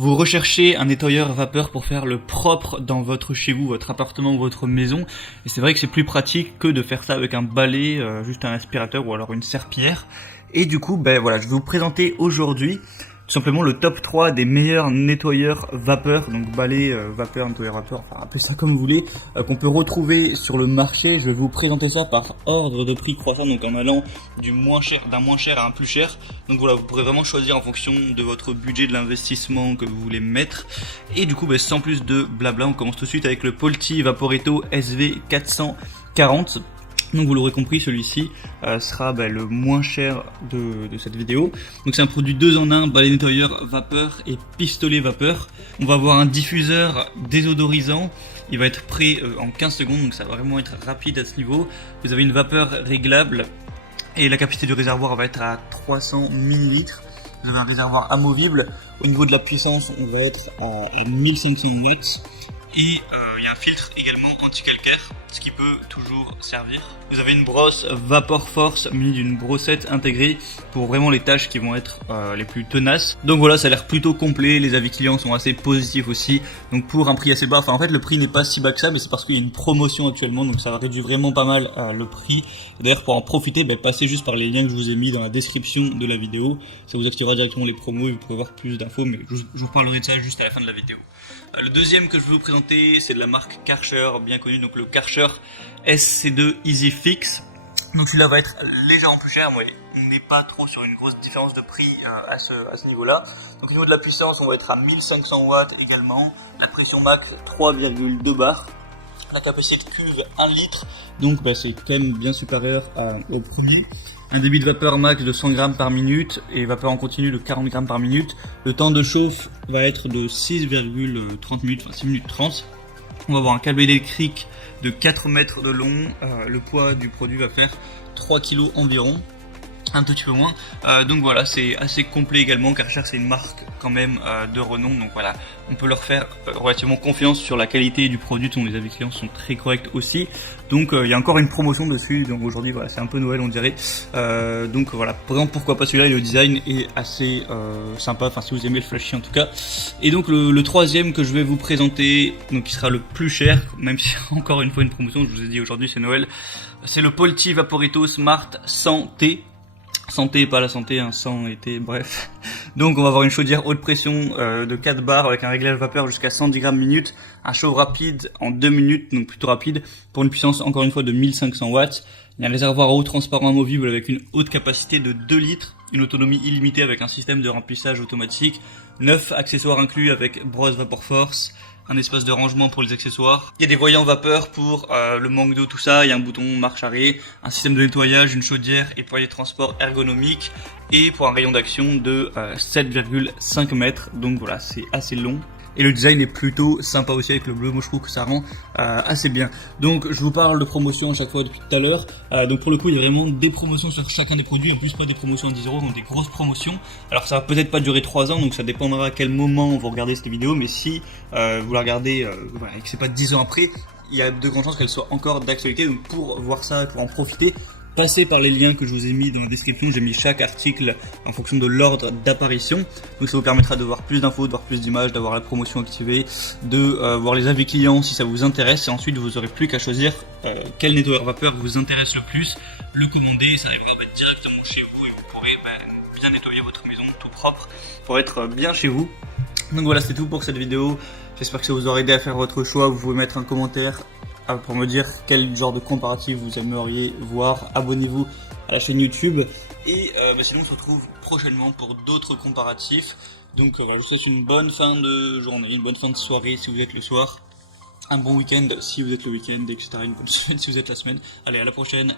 Vous recherchez un nettoyeur vapeur pour faire le propre dans votre chez vous, votre appartement ou votre maison. Et c'est vrai que c'est plus pratique que de faire ça avec un balai, juste un aspirateur ou alors une serpillière. Et du coup, voilà, je vais vous présenter aujourd'hui tout simplement le top 3 des meilleurs nettoyeurs vapeur, donc balai, vapeur, nettoyeur vapeur, enfin appelez ça comme vous voulez, qu'on peut retrouver sur le marché. Je vais vous présenter ça par ordre de prix croissant, donc en allant d'un moins cher à un plus cher. Donc voilà, vous pourrez vraiment choisir en fonction de votre budget, de l'investissement que vous voulez mettre. Et du coup, sans plus de blabla, on commence tout de suite avec le Polti Vaporetto SV440. Donc vous l'aurez compris, celui-ci sera le moins cher de cette vidéo. Donc c'est un produit 2 en 1, balai nettoyeur vapeur et pistolet vapeur. On va avoir un diffuseur désodorisant. Il va être prêt en 15 secondes, donc ça va vraiment être rapide à ce niveau. Vous avez une vapeur réglable et la capacité du réservoir va être à 300 ml. Vous avez un réservoir amovible. Au niveau de la puissance, on va être à 1500 watts. Et il y a un filtre également anti-calcaire, ce qui peut toujours servir. Vous avez une brosse Vapor Force munie d'une brossette intégrée pour vraiment les tâches qui vont être les plus tenaces. Donc voilà, ça a l'air plutôt complet, les avis clients sont assez positifs aussi. Donc pour un prix assez bas, en fait le prix n'est pas si bas que ça, mais c'est parce qu'il y a une promotion actuellement, donc ça réduit vraiment pas mal le prix. D'ailleurs pour en profiter, passez juste par les liens que je vous ai mis dans la description de la vidéo. Ça vous activera directement les promos et vous pourrez voir plus d'infos, mais je vous reparlerai de ça juste à la fin de la vidéo. Le deuxième que je vais vous présenter, c'est de la marque Karcher, bien connue, donc le Karcher SC2 Easy Fix. Donc celui-là va être légèrement plus cher, mais on n'est pas trop sur une grosse différence de prix à ce niveau-là. Donc au niveau de la puissance, on va être à 1500 watts également. La pression max 3,2 bars. La capacité de cuve 1 litre, donc c'est quand même bien supérieur au premier. Un débit de vapeur max de 100 grammes par minute et vapeur en continu de 40 grammes par minute. Le temps de chauffe va être de 6,30 minutes, enfin 6 minutes 30. On va avoir un câble électrique de 4 mètres de long. Le poids du produit va faire 3 kg environ. Un tout petit peu moins, donc voilà, c'est assez complet également. Karcher c'est une marque quand même de renom, donc voilà, on peut leur faire relativement confiance sur la qualité du produit, dont les avis clients sont très corrects aussi. Donc il y a encore une promotion dessus, donc aujourd'hui voilà, c'est un peu Noël on dirait, donc voilà, par exemple pourquoi pas celui-là, et le design est assez sympa, enfin si vous aimez le flashy en tout cas. Et donc le troisième que je vais vous présenter, donc qui sera le plus cher, même si encore une fois une promotion, je vous ai dit aujourd'hui c'est Noël, c'est le Polti Vaporetto Smart Santé. Santé, pas la santé, sang été, bref. Donc on va avoir une chaudière haute pression de 4 bars avec un réglage vapeur jusqu'à 110 grammes minute, un chauffe rapide en 2 minutes, donc plutôt rapide, pour une puissance encore une fois de 1500 watts. Il y a un réservoir à eau transparent amovible avec une haute capacité de 2 litres, une autonomie illimitée avec un système de remplissage automatique, 9 accessoires inclus avec brosse Vapor Force, un espace de rangement pour les accessoires. Il y a des voyants vapeur pour le manque d'eau, tout ça. Il y a un bouton marche arrêt, un système de nettoyage, une chaudière et poignée de transport ergonomique. Et pour un rayon d'action de 7,5 mètres. Donc voilà, c'est assez long. Et le design est plutôt sympa aussi avec le bleu, moi je trouve que ça rend assez bien. Donc je vous parle de promotion à chaque fois depuis tout à l'heure. Donc pour le coup il y a vraiment des promotions sur chacun des produits, en plus pas des promotions à 10 €, donc des grosses promotions. Alors ça va peut-être pas durer 3 ans, donc ça dépendra à quel moment vous regardez cette vidéo, mais si vous la regardez voilà, et que c'est pas 10 ans après, il y a de grandes chances qu'elle soit encore d'actualité. Donc pour voir ça, pour en profiter, passez par les liens que je vous ai mis dans la description. J'ai mis chaque article en fonction de l'ordre d'apparition. Donc ça vous permettra de voir plus d'infos, de voir plus d'images, d'avoir la promotion activée, de voir les avis clients si ça vous intéresse. Et ensuite vous aurez plus qu'à choisir quel nettoyeur vapeur vous intéresse le plus, le commander, ça arrivera directement chez vous et vous pourrez bien nettoyer votre maison tout propre pour être bien chez vous. Donc voilà, c'est tout pour cette vidéo. J'espère que ça vous aura aidé à faire votre choix. Vous pouvez mettre un commentaire pour me dire quel genre de comparatif vous aimeriez voir. Abonnez-vous à la chaîne YouTube et sinon on se retrouve prochainement pour d'autres comparatifs. Donc voilà, je vous souhaite une bonne fin de journée, une bonne fin de soirée si vous êtes le soir, un bon week-end si vous êtes le week-end, etc. Une bonne semaine si vous êtes la semaine. Allez, à la prochaine.